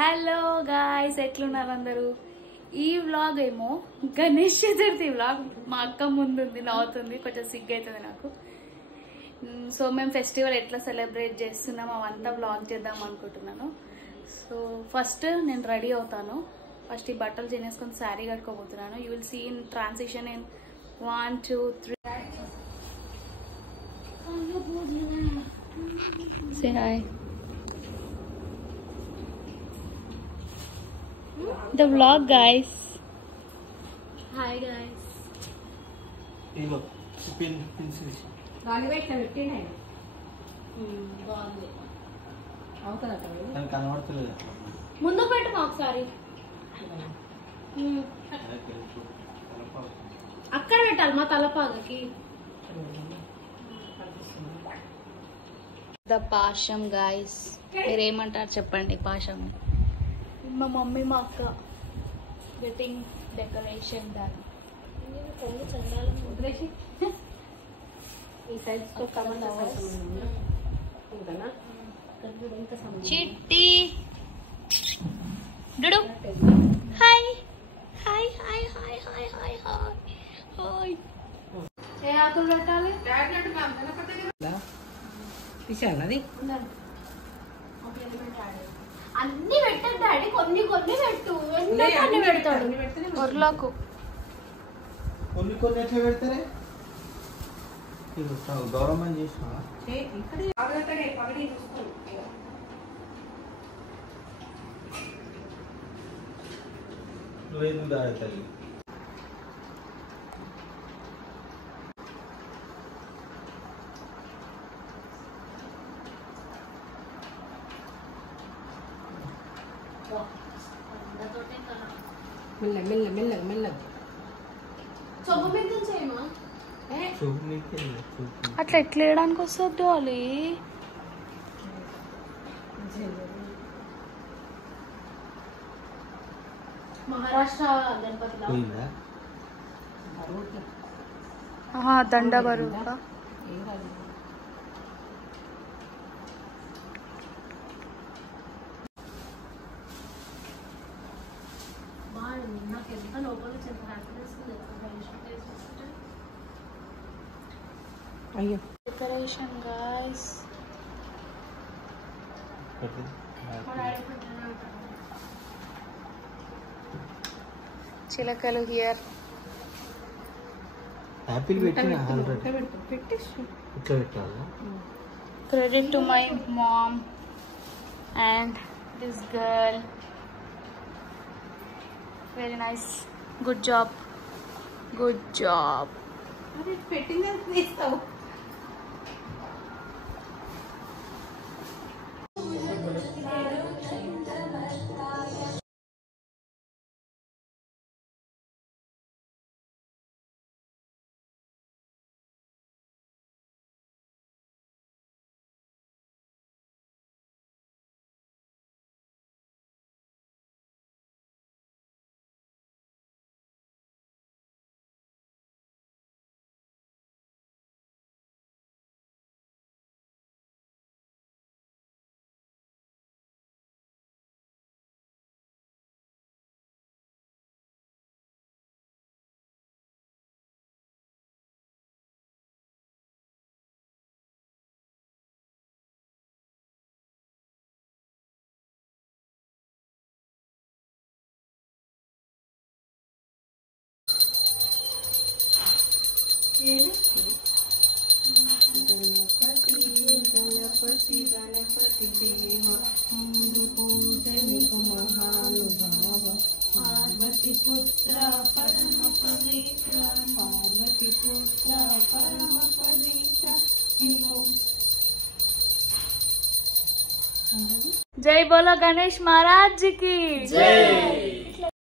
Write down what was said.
Hello guys, ఎట్లున్నారు అందరూ? ఈ వ్లాగ్ ఏమో గణేష్ చతుర్థి వ్లాగ్. మా అక్క ముందుంది, నవ్వుతుంది, కొంచెం సిగ్గు అవుతుంది నాకు. సో మేము ఫెస్టివల్ ఎట్లా సెలబ్రేట్ చేస్తున్నాం అవంతా వ్లాగ్ చేద్దాం అనుకుంటున్నాను. సో ఫస్ట్ నేను రెడీ అవుతాను. ఫస్ట్ ఈ బట్టలు చేనేసుకొని శారీ కట్టుకోబోతున్నాను. You will see in transition in 1 2 3. Say hi. The vlog, guys. Hi, guys. Hello. Pencil. గాలి పెట్టిన అవుతుందా దానికి కనబడతలేదు. ముందు పెట్టు ఒకసారి. అక్కడ పెట్టాలి మా తలపాగకి. ద పాశం గాయస్, మీరేమంటారు చెప్పండి? పాశం మా మమ్మీ మా అక్క గెటింగ్ డెకరేషన్ డన్. ఈ సైజ్ తో కమల్ చిట్టి డుడు hi hi hi hi hi hi hi hi. ఏ ఆకులు పెట్టాలి? తీసాను అది అన్ని పెట్టదు డాడీ, కొన్ని కొన్ని పెట్టు. అన్ని పెడతాడు కొర్లకు. కొన్ని కొన్ని ఎట్లా పెడతారే? గౌరవం చేసినా నువ్వేందుకు దాడి తల్లి? మెల్ల మెల్ల మెల్ల మెల్ల అట్లా ఎట్లా వేయడానికి వస్తుంది డాలీ? మహారాష్ట్ర గణపతి దండ బరువు. నాకు ఎంత లోపల అయ్యో డెకరేషన్ గాయ్స్. చిలకలు హియర్. యాపిల్ పెట్టిన ఇట్లా పెట్టాలా? Credit to my mom and this girl. Very nice, good job, good job. పెట్టింది తీస్తావు. గణపతి గణపతి దేవ పూజనికు మహానుభావ పార్వతి పుత్ర పరమ పవిత్ర పార్వతి పుత్ర పరమ పవిత్ర. జై బోలో గణేష్ महाराज की जय.